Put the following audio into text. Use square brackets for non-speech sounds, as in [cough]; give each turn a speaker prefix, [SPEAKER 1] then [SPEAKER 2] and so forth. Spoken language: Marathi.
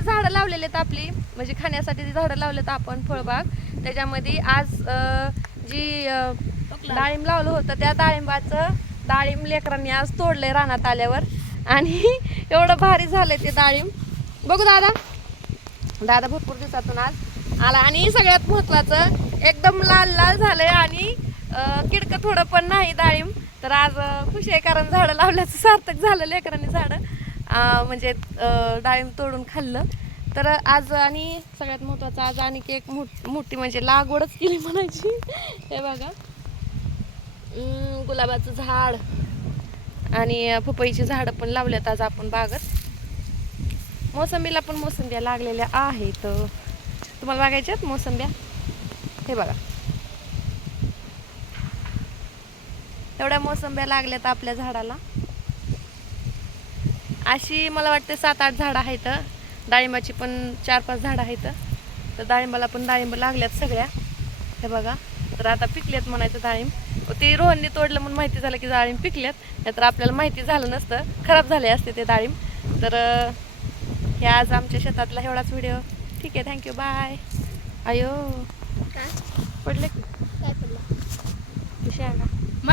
[SPEAKER 1] जी झाडं लावलेली आहेत आपली म्हणजे खाण्यासाठी जी झाडं लावलेत आपण फळबाग त्याच्यामध्ये आज जी डाळिंब लावलं होतं त्या डाळिंबाचं डाळिंब लेकरांनी आज तोडलंय रानात आल्यावर. आणि [laughs] एवढं भारी झालंय ते डाळिंब. बघू दादा. दादा भरपूर दिवसातून आज आला. आणि सगळ्यात महत्वाचं एकदम लाल लाल झालंय आणि किडकं थोडं पण नाही डाळिंब. तर आज खुशी आहे कारण झाडं लावल्याचं सार्थक झालं लेकरांनी झाडं. म्हणजे डाळिंब तोडून खाल्लं. तर आज आणि सगळ्यात महत्त्वाचं आज आणि एक मोठ मोठी म्हणजे लागवडच केली म्हणायची. हे बघा. गुलाबाचं झाड आणि पपईची झाडं पण लावल्यात आज आपण बागत. मोसंबीला पण मोसंब्या लागलेल्या आहेत. तुम्हाला बघायच्या आहेत मोसंब्या? हे बघा. एवढ्या मोसंब्या लागल्यात आपल्या झाडाला. अशी मला वाटते सात आठ झाडं आहेत. डाळिंबाची पण चार पाच झाडं आहेत. तर डाळिंबाला पण डाळिंब लागल्यात सगळ्या. हे बघा. तर आता पिकल्यात म्हणायचं डाळिंब. ते रोहनने तोडलं म्हणून माहिती झालं की डाळिंब पिकल्यात. नाहीतर आपल्याला माहिती झालं नसतं. खराब झाले असते ते डाळिंब. तर हे आज आमच्या शेतातला एवढाच व्हिडिओ. ठीक आहे. Thank you. बाय. अयो
[SPEAKER 2] काय?
[SPEAKER 1] पडले. का